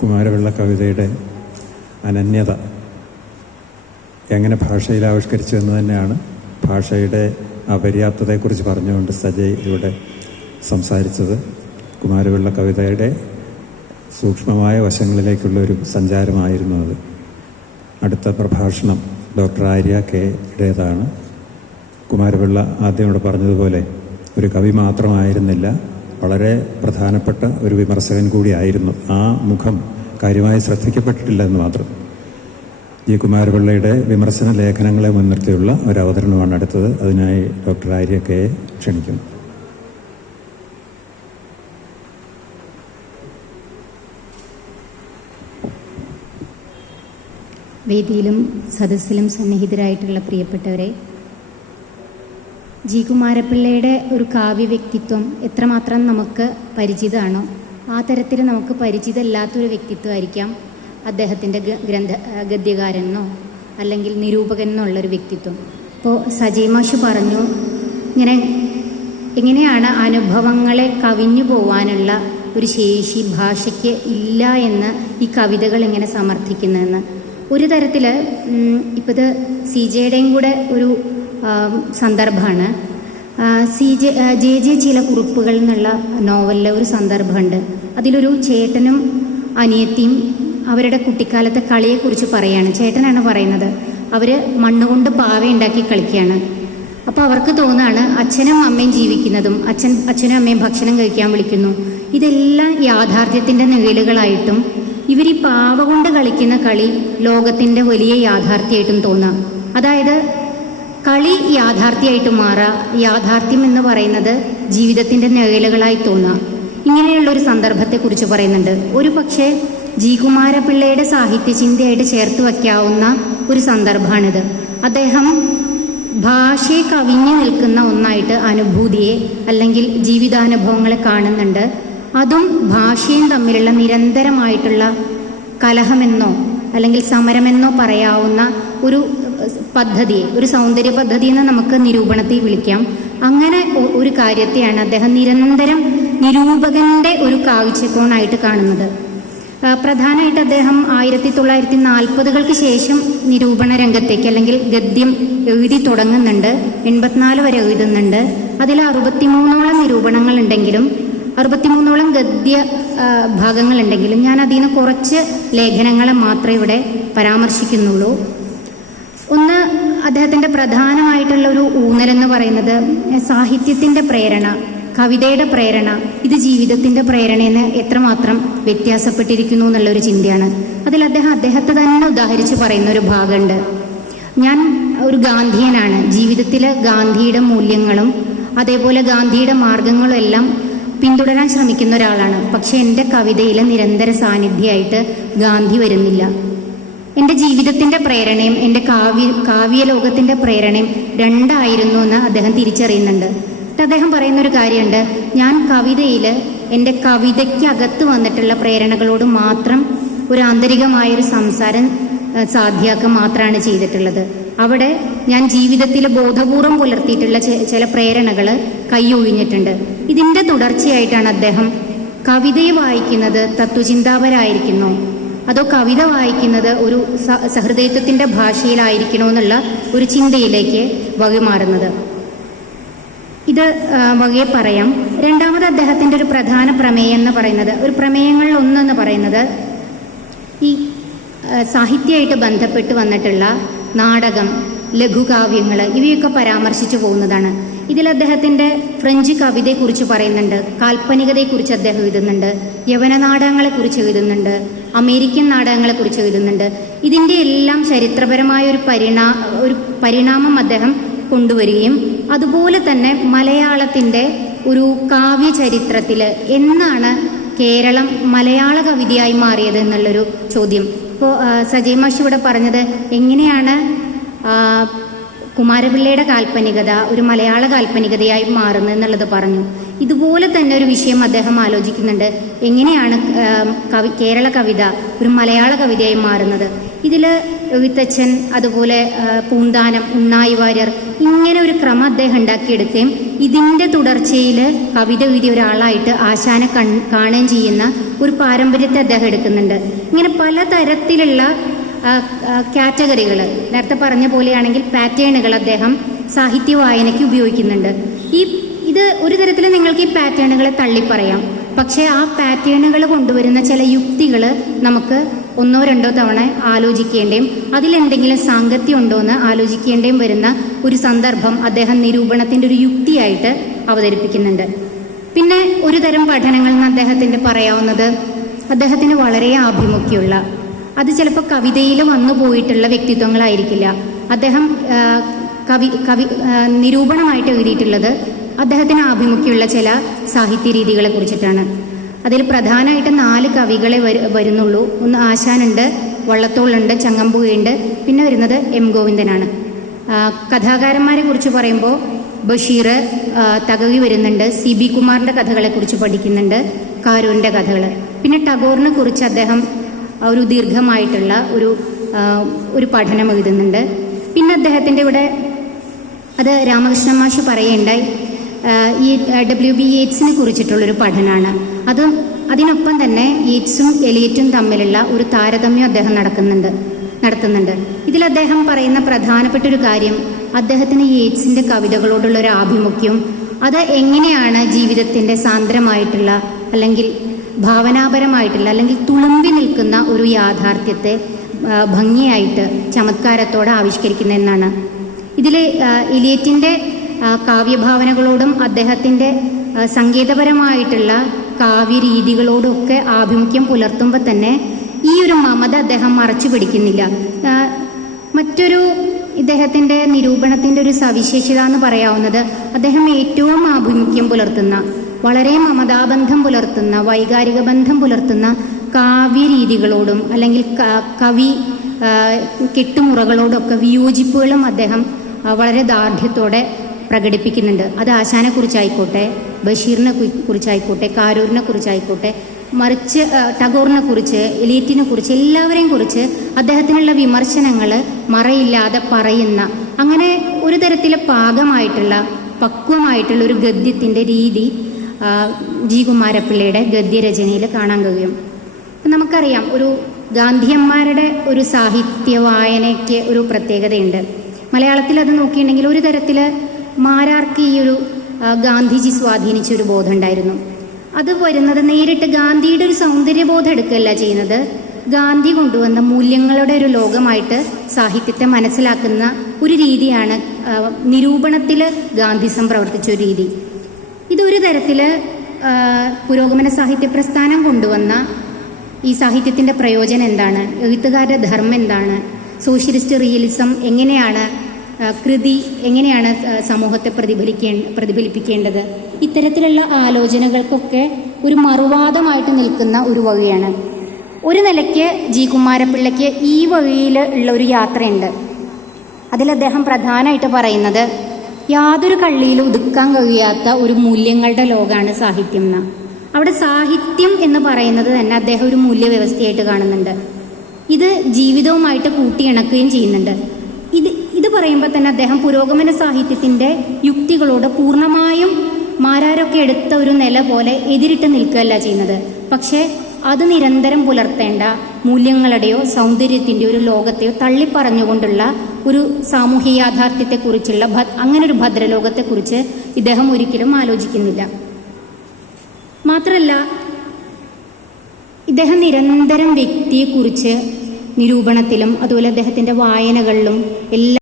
കുമാരപിള്ള കവിതയുടെ അനന്യത എങ്ങനെ ഭാഷയിൽ ആവിഷ്കരിച്ചു എന്ന് തന്നെയാണ് ഭാഷയുടെ അപര്യാപ്തതയെക്കുറിച്ച് പറഞ്ഞുകൊണ്ട് സജയ് ഇവിടെ സംസാരിച്ചത്. കുമാരപിള്ള കവിതയുടെ സൂക്ഷ്മമായ വശങ്ങളിലേക്കുള്ള ഒരു സഞ്ചാരമായിരുന്നു അത്. അടുത്ത പ്രഭാഷണം ഡോക്ടർ ആര്യ കെയുടേതാണ്. കുമാരപിള്ള ആദ്യം ഇവിടെ പറഞ്ഞതുപോലെ ഒരു കവി മാത്രമായിരുന്നില്ല, വളരെ പ്രധാനപ്പെട്ട ഒരു വിമർശകൻ കൂടിയായിരുന്നു. ആ മുഖം കാര്യമായി ശ്രദ്ധിക്കപ്പെട്ടിട്ടില്ല എന്ന് മാത്രം. ഈ കുമാരപിള്ളയുടെ വിമർശന ലേഖനങ്ങളെ മുൻനിർത്തിയുള്ള ഒരു അവതരണമാണ് അടുത്തത്. അതിനായി ഡോക്ടർ ആര്യ കെയെ ക്ഷണിക്കുന്നു. വേദിയിലും സദസ്സിലും സന്നിഹിതരായിട്ടുള്ള പ്രിയപ്പെട്ടവരെ, ജി കുമാരപിള്ളയുടെ ഒരു കാവ്യ വ്യക്തിത്വം എത്രമാത്രം നമുക്ക് പരിചിതമാണോ ആ തരത്തിൽ നമുക്ക് പരിചിതമല്ലാത്തൊരു വ്യക്തിത്വമായിരിക്കാം അദ്ദേഹത്തിൻ്റെ ഗദ്യകാരനെന്നോ അല്ലെങ്കിൽ നിരൂപകനെന്നുള്ളൊരു വ്യക്തിത്വം. ഇപ്പോൾ സജയ് മാഷ് പറഞ്ഞു എങ്ങനെയാണ് അനുഭവങ്ങളെ കവിഞ്ഞു പോവാനുള്ള ഒരു ശേഷി ഭാഷയ്ക്ക് ഇല്ല എന്ന് ഈ കവിതകൾ എങ്ങനെ സമർത്ഥിക്കുന്നതെന്ന്. ഒരു തരത്തിൽ ഇപ്പോൾ ഇത് സി ജെയുടെയും കൂടെ ഒരു സന്ദർഭമാണ്. ജെ ചില കുറിപ്പുകൾ എന്നുള്ള നോവലിലെ ഒരു സന്ദർഭമുണ്ട്. അതിലൊരു ചേട്ടനും അനിയത്തിയും അവരുടെ കുട്ടിക്കാലത്തെ കളിയെക്കുറിച്ച് പറയുകയാണ്. ചേട്ടനാണ് പറയുന്നത്, അവർ മണ്ണുകൊണ്ട് പാവയുണ്ടാക്കി കളിക്കുകയാണ്. അപ്പോൾ അവർക്ക് തോന്നുകയാണ് അച്ഛനും അമ്മയും ജീവിക്കുന്നതും അച്ഛനും അമ്മയും ഭക്ഷണം കഴിക്കാൻ വിളിക്കുന്നു, ഇതെല്ലാം യാഥാർത്ഥ്യത്തിൻ്റെ നിഴലുകളായിട്ടും ഇവർ ഈ പാവ കൊണ്ട് കളിക്കുന്ന കളി ലോകത്തിൻ്റെ വലിയ യാഥാർത്ഥ്യമായിട്ടും തോന്നാം. അതായത് കളി യാഥാർത്ഥ്യമായിട്ട് മാറുക, യാഥാർത്ഥ്യം എന്ന് പറയുന്നത് ജീവിതത്തിൻ്റെ നിഴലുകളായി തോന്നുക. ഇങ്ങനെയുള്ളൊരു സന്ദർഭത്തെക്കുറിച്ച് പറയുന്നുണ്ട്. ഒരു പക്ഷേ ജി കുമാരപിള്ളയുടെ സാഹിത്യചിന്തയായിട്ട് ചേർത്ത് വയ്ക്കാവുന്ന ഒരു സന്ദർഭമാണിത്. അദ്ദേഹം ഭാഷയെ കവിഞ്ഞു നിൽക്കുന്ന ഒന്നായിട്ട് അനുഭൂതിയെ അല്ലെങ്കിൽ ജീവിതാനുഭവങ്ങളെ കാണുന്നുണ്ട്. അതും ഭാഷയും തമ്മിലുള്ള നിരന്തരമായിട്ടുള്ള കലഹമെന്നോ അല്ലെങ്കിൽ സമരമെന്നോ പറയാവുന്ന ഒരു പദ്ധതിയെ, ഒരു സൗന്ദര്യ പദ്ധതി എന്ന് നമുക്ക് നിരൂപണത്തിൽ വിളിക്കാം. അങ്ങനെ ഒരു കാര്യത്തെയാണ് അദ്ദേഹം നിരന്തരം നിരൂപകന്റെ ഒരു കാഴ്ചക്കോണായിട്ട് കാണുന്നത്. പ്രധാനമായിട്ട് അദ്ദേഹം 1940-കൾക്ക് ശേഷം നിരൂപണ രംഗത്തേക്ക് അല്ലെങ്കിൽ ഗദ്യം എഴുതി തുടങ്ങുന്നുണ്ട്. 84 വരെ എഴുതുന്നുണ്ട്. അതിൽ 63ഓളം നിരൂപണങ്ങളുണ്ടെങ്കിലും 63ഓളം ഗദ്യ ഭാഗങ്ങളുണ്ടെങ്കിലും ഞാൻ അതിൽ നിന്ന് കുറച്ച് ലേഖനങ്ങളെ മാത്രമേ ഇവിടെ പരാമർശിക്കുന്നുള്ളൂ. ഒന്ന്, അദ്ദേഹത്തിൻ്റെ പ്രധാനമായിട്ടുള്ള ഒരു ഊന്നലെന്ന് പറയുന്നത് സാഹിത്യത്തിൻ്റെ പ്രേരണ, കവിതയുടെ പ്രേരണ, ഇത് ജീവിതത്തിൻ്റെ പ്രേരണയെന്ന് എത്രമാത്രം വ്യത്യാസപ്പെട്ടിരിക്കുന്നു എന്നുള്ളൊരു ചിന്തയാണ്. അതിൽ അദ്ദേഹത്തെ തന്നെ ഉദാഹരിച്ച് പറയുന്ന ഒരു ഭാഗമുണ്ട്. ഞാൻ ഒരു ഗാന്ധിയനാണ്, ജീവിതത്തിൽ ഗാന്ധിയുടെ മൂല്യങ്ങളും അതേപോലെ ഗാന്ധിയുടെ മാർഗങ്ങളും എല്ലാം പിന്തുടരാൻ ശ്രമിക്കുന്ന ഒരാളാണ്. പക്ഷെ എൻ്റെ കവിതയിൽ നിരന്തര സാന്നിധ്യമായിട്ട് ഗാന്ധി വരുന്നില്ല. എൻ്റെ ജീവിതത്തിൻ്റെ പ്രേരണയും എൻ്റെ കാവ്യലോകത്തിൻ്റെ പ്രേരണയും രണ്ടായിരുന്നു എന്ന് അദ്ദേഹം തിരിച്ചറിയുന്നുണ്ട്. അദ്ദേഹം പറയുന്നൊരു കാര്യമുണ്ട്, ഞാൻ കവിതയിൽ എൻ്റെ കവിതയ്ക്കകത്ത് വന്നിട്ടുള്ള പ്രേരണകളോട് മാത്രം ഒരു ആന്തരികമായൊരു സംസാരം സാധ്യമാക്കുക മാത്രമാണ് ചെയ്തിട്ടുള്ളത്. അവിടെ ഞാൻ ജീവിതത്തിൽ ബോധപൂർവം പുലർത്തിയിട്ടുള്ള ചില പ്രേരണകൾ കൈയൊഴിഞ്ഞിട്ടുണ്ട്. ഇതിൻ്റെ തുടർച്ചയായിട്ടാണ് അദ്ദേഹം കവിതയെ വായിക്കുന്നത് തത്വചിന്താപരായിരിക്കുന്നോ അതോ കവിത വായിക്കുന്നത് ഒരു സഹൃദയത്വത്തിൻ്റെ ഭാഷയിലായിരിക്കണോ എന്നുള്ള ഒരു ചിന്തയിലേക്ക് വഴിമാറുന്നത്. ഇത് വകയെ പറയാം. രണ്ടാമത് അദ്ദേഹത്തിൻ്റെ ഒരു പ്രധാന പ്രമേയം എന്ന് പറയുന്നത്, ഒരു പ്രമേയങ്ങളിൽ ഒന്നെന്ന് പറയുന്നത് ഈ സാഹിത്യമായിട്ട് ബന്ധപ്പെട്ട് വന്നിട്ടുള്ള നാടകം, ലഘുകാവ്യങ്ങൾ ഇവയൊക്കെ പരാമർശിച്ചു പോകുന്നതാണ്. ഇതിൽ അദ്ദേഹത്തിൻ്റെ ഫ്രഞ്ച് കവിതയെക്കുറിച്ച് പറയുന്നുണ്ട്, കാൽപ്പനികതയെക്കുറിച്ച് അദ്ദേഹം എഴുതുന്നുണ്ട്, യവന നാടകങ്ങളെക്കുറിച്ച് എഴുതുന്നുണ്ട്, അമേരിക്കൻ നാടകങ്ങളെക്കുറിച്ച് എഴുതുന്നുണ്ട്. ഇതിൻ്റെ എല്ലാം ചരിത്രപരമായ ഒരു പരിണാമം അദ്ദേഹം കൊണ്ടുവരികയും അതുപോലെ തന്നെ മലയാളത്തിൻ്റെ ഒരു കാവ്യ ചരിത്രത്തിൽ എന്നാണ് കേരളം മലയാള കവിതയായി മാറിയത് എന്നുള്ളൊരു ചോദ്യം. ഇപ്പോൾ സജയ് മാഷ് ഇവിടെ പറഞ്ഞത് എങ്ങനെയാണ് കുമാരപിള്ളയുടെ കാൽപ്പനികത ഒരു മലയാള കാൽപ്പനികതയായി മാറുന്നത് എന്നുള്ളത് പറഞ്ഞു. ഇതുപോലെ തന്നെ ഒരു വിഷയം അദ്ദേഹം ആലോചിക്കുന്നുണ്ട്, എങ്ങനെയാണ് കേരള കവിത ഒരു മലയാള കവിതയായി മാറുന്നത്. ഇതിൽ എഴുത്തച്ഛൻ, അതുപോലെ പൂന്താനം, ഉണ്ണായി വാര്യർ, ഇങ്ങനെ ഒരു ക്രമം അദ്ദേഹം ഉണ്ടാക്കിയെടുക്കുകയും ഇതിൻ്റെ തുടർച്ചയിൽ കവിത എഴുതിയ ഒരാളായിട്ട് ആശാനെ കാണുകയും ചെയ്യുന്ന ഒരു പാരമ്പര്യത്തെ അദ്ദേഹം എടുക്കുന്നുണ്ട്. ഇങ്ങനെ പലതരത്തിലുള്ള കാറ്റഗറികൾ, നേരത്തെ പറഞ്ഞ പോലെയാണെങ്കിൽ പാറ്റേണുകൾ അദ്ദേഹം സാഹിത്യ വായനയ്ക്ക് ഉപയോഗിക്കുന്നുണ്ട്. ഇത് ഒരു തരത്തിൽ നിങ്ങൾക്ക് ഈ പാറ്റേണുകളെ തള്ളിപ്പറയാം. പക്ഷേ ആ പാറ്റേണുകൾ കൊണ്ടുവരുന്ന ചില യുക്തികൾ നമുക്ക് ഒന്നോ രണ്ടോ തവണ ആലോചിക്കേണ്ടയും അതിലെന്തെങ്കിലും സാങ്കത്യം ഉണ്ടോ എന്ന് ആലോചിക്കേണ്ടയും വരുന്ന ഒരു സന്ദർഭം അദ്ദേഹം നിരൂപണത്തിൻ്റെ ഒരു യുക്തിയായിട്ട് അവതരിപ്പിക്കുന്നുണ്ട്. പിന്നെ ഒരു തരം പഠനങ്ങൾ എന്ന് അദ്ദേഹത്തിൻ്റെ പറയാവുന്നത്, അദ്ദേഹത്തിന് വളരെ ആഭിമുഖ്യമുള്ള, അത് ചിലപ്പോൾ കവിതയിൽ വന്നു പോയിട്ടുള്ള വ്യക്തിത്വങ്ങളായിരിക്കില്ല. അദ്ദേഹം നിരൂപണമായിട്ട് എഴുതിയിട്ടുള്ളത് അദ്ദേഹത്തിന് ആഭിമുഖ്യമുള്ള ചില സാഹിത്യ രീതികളെ കുറിച്ചിട്ടാണ്. അതിൽ പ്രധാനമായിട്ട് 4 കവികളെ വരുന്നുള്ളൂ. ഒന്ന് ആശാനുണ്ട്, വള്ളത്തോളുണ്ട്, ചങ്ങമ്പുഴയുണ്ട്, പിന്നെ വരുന്നത് എം ഗോവിന്ദനാണ്. കഥാകാരന്മാരെ കുറിച്ച് പറയുമ്പോൾ ബഷീർ, തകഴി വരുന്നുണ്ട്, CB കുമാറിൻ്റെ കഥകളെ കുറിച്ച് പഠിക്കുന്നുണ്ട്, കാരൂരിൻ്റെ കഥകൾ. പിന്നെ ടാഗോറിനെ കുറിച്ച് അദ്ദേഹം ഒരു ദീർഘമായിട്ടുള്ള ഒരു പഠനം എഴുതുന്നുണ്ട്. പിന്നെ അദ്ദേഹത്തിൻ്റെ ഇവിടെ അത് രാമകൃഷ്ണ മാഷ് പറയുണ്ടായി, ഈ WB യേറ്റ്സിനെ കുറിച്ചിട്ടുള്ളൊരു പഠനമാണ്. അതിനൊപ്പം തന്നെ യേറ്റ്സും എലിയറ്റും തമ്മിലുള്ള ഒരു താരതമ്യം അദ്ദേഹം നടത്തുന്നുണ്ട്. ഇതിൽ അദ്ദേഹം പറയുന്ന പ്രധാനപ്പെട്ട ഒരു കാര്യം, അദ്ദേഹത്തിന് യേറ്റ്സിൻ്റെ കവിതകളോടുള്ള ഒരു ആഭിമുഖ്യം, അത് എങ്ങനെയാണ് ജീവിതത്തിൻ്റെ സാന്ദ്രമായിട്ടുള്ള അല്ലെങ്കിൽ ഭാവനാപരമായിട്ടുള്ള അല്ലെങ്കിൽ തുളുമ്പി നിൽക്കുന്ന ഒരു യാഥാർത്ഥ്യത്തെ ഭംഗിയായിട്ട് ചമത്കാരത്തോടെ ആവിഷ്കരിക്കുന്നതെന്നാണ്. ഇതിൽ എലിയറ്റിൻ്റെ കാവ്യഭാവനകളോടും അദ്ദേഹത്തിൻ്റെ സംഗീതപരമായിട്ടുള്ള കാവ്യരീതികളോടൊക്കെ ആഭിമുഖ്യം പുലർത്തുമ്പോൾ തന്നെ ഈ ഒരു മമത അദ്ദേഹം മറച്ചു പിടിക്കുന്നില്ല. മറ്റൊരു ഇദ്ദേഹത്തിൻ്റെ നിരൂപണത്തിൻ്റെ ഒരു സവിശേഷത എന്ന് പറയാവുന്നത്, അദ്ദേഹം ഏറ്റവും ആഭിമുഖ്യം പുലർത്തുന്ന, വളരെ മമതാബന്ധം പുലർത്തുന്ന, വൈകാരിക ബന്ധം പുലർത്തുന്ന കാവ്യരീതികളോടും അല്ലെങ്കിൽ കവി കെട്ടുമുറകളോടൊക്കെ വിയോജിപ്പുകളും അദ്ദേഹം വളരെ ദാർഢ്യത്തോടെ പ്രകടിപ്പിക്കുന്നുണ്ട്. അത് ആശാനെ കുറിച്ചായിക്കോട്ടെ, ബഷീറിനെ കുറിച്ചായിക്കോട്ടെ, കാരൂരിനെ കുറിച്ചായിക്കോട്ടെ, മറിച്ച് ടാഗോറിനെ കുറിച്ച്, എലിയറ്റിനെ കുറിച്ച്, എല്ലാവരെയും കുറിച്ച് അദ്ദേഹത്തിനുള്ള വിമർശനങ്ങൾ മറയില്ലാതെ പറയുന്ന, അങ്ങനെ ഒരു തരത്തിലെ പാകമായിട്ടുള്ള പക്വമായിട്ടുള്ള ഒരു ഗദ്യത്തിൻ്റെ രീതി ജി കുമാരപ്പിള്ളയുടെ ഗദ്യരചനയിൽ കാണാൻ കഴിയും. നമുക്കറിയാം, ഒരു ഗാന്ധിയന്മാരുടെ ഒരു സാഹിത്യ വായനയ്ക്ക് ഒരു പ്രത്യേകതയുണ്ട്. മലയാളത്തിൽ അത് നോക്കിയിട്ടുണ്ടെങ്കിൽ ഒരു തരത്തിൽ മാരാർക്ക് ഈ ഒരു ഗാന്ധിജി സ്വാധീനിച്ചൊരു ബോധം ഉണ്ടായിരുന്നു. അത് വരുന്നത് നേരിട്ട് ഗാന്ധിയുടെ ഒരു സൗന്ദര്യബോധം എടുക്കുകയല്ല ചെയ്യുന്നത്, ഗാന്ധി കൊണ്ടുവന്ന മൂല്യങ്ങളുടെ ഒരു ലോകമായിട്ട് സാഹിത്യത്തെ മനസ്സിലാക്കുന്ന ഒരു രീതിയാണ് നിരൂപണത്തിൽ ഗാന്ധിസം പ്രവർത്തിച്ച ഒരു രീതി. ഇതൊരു തരത്തിൽ പുരോഗമന സാഹിത്യ പ്രസ്ഥാനം കൊണ്ടുവന്ന ഈ സാഹിത്യത്തിൻ്റെ പ്രയോജനം എന്താണ്, എഴുത്തുകാരുടെ ധർമ്മം എന്താണ്, സോഷ്യലിസ്റ്റ് റിയലിസം എങ്ങനെയാണ്, കൃതി എങ്ങനെയാണ് സമൂഹത്തെ പ്രതിഫലിപ്പിക്കേണ്ടത്, ഇത്തരത്തിലുള്ള ആലോചനകൾക്കൊക്കെ ഒരു മറുവാദമായിട്ട് നിൽക്കുന്ന ഒരു വഴിയാണ്. ഒരു നിലയ്ക്ക് ജി കുമാരപ്പിള്ളയ്ക്ക് ഈ വഴിയിൽ ഉള്ള ഒരു യാത്രയുണ്ട്. അതിൽ അദ്ദേഹം പ്രധാനമായിട്ട് പറയുന്നത്, യാതൊരു കള്ളിയിലും ഒതുക്കാൻ കഴിയാത്ത ഒരു മൂല്യങ്ങളുടെ ലോകമാണ് സാഹിത്യം എന്ന. അവിടെ സാഹിത്യം എന്ന് പറയുന്നത് തന്നെ അദ്ദേഹം ഒരു മൂല്യവ്യവസ്ഥയായിട്ട് കാണുന്നുണ്ട്. ഇത് ജീവിതവുമായിട്ട് കൂട്ടിയിണക്കുകയും ചെയ്യുന്നുണ്ട്. ഇത് പറയുമ്പോൾ തന്നെ അദ്ദേഹം പുരോഗമന സാഹിത്യത്തിൻ്റെ യുക്തികളോട് പൂർണ്ണമായും മാരാരൊക്കെ എടുത്ത ഒരു നില പോലെ എതിരിട്ട് നിൽക്കുകയല്ല ചെയ്യുന്നത്. പക്ഷേ അത് നിരന്തരം പുലർത്തേണ്ട മൂല്യങ്ങളുടെയോ സൗന്ദര്യത്തിൻ്റെയോ ഒരു ലോകത്തെയോ തള്ളിപ്പറഞ്ഞുകൊണ്ടുള്ള ഒരു സാമൂഹ്യ യാഥാർത്ഥ്യത്തെക്കുറിച്ചുള്ള അങ്ങനെ ഒരു ഭദ്രലോകത്തെക്കുറിച്ച് ഇദ്ദേഹം ഒരിക്കലും ആലോചിക്കുന്നില്ല. മാത്രമല്ല, ഇദ്ദേഹം നിരന്തരം വ്യക്തിയെക്കുറിച്ച് നിരൂപണത്തിലും അതുപോലെ അദ്ദേഹത്തിൻ്റെ വായനകളിലും എല്ലാം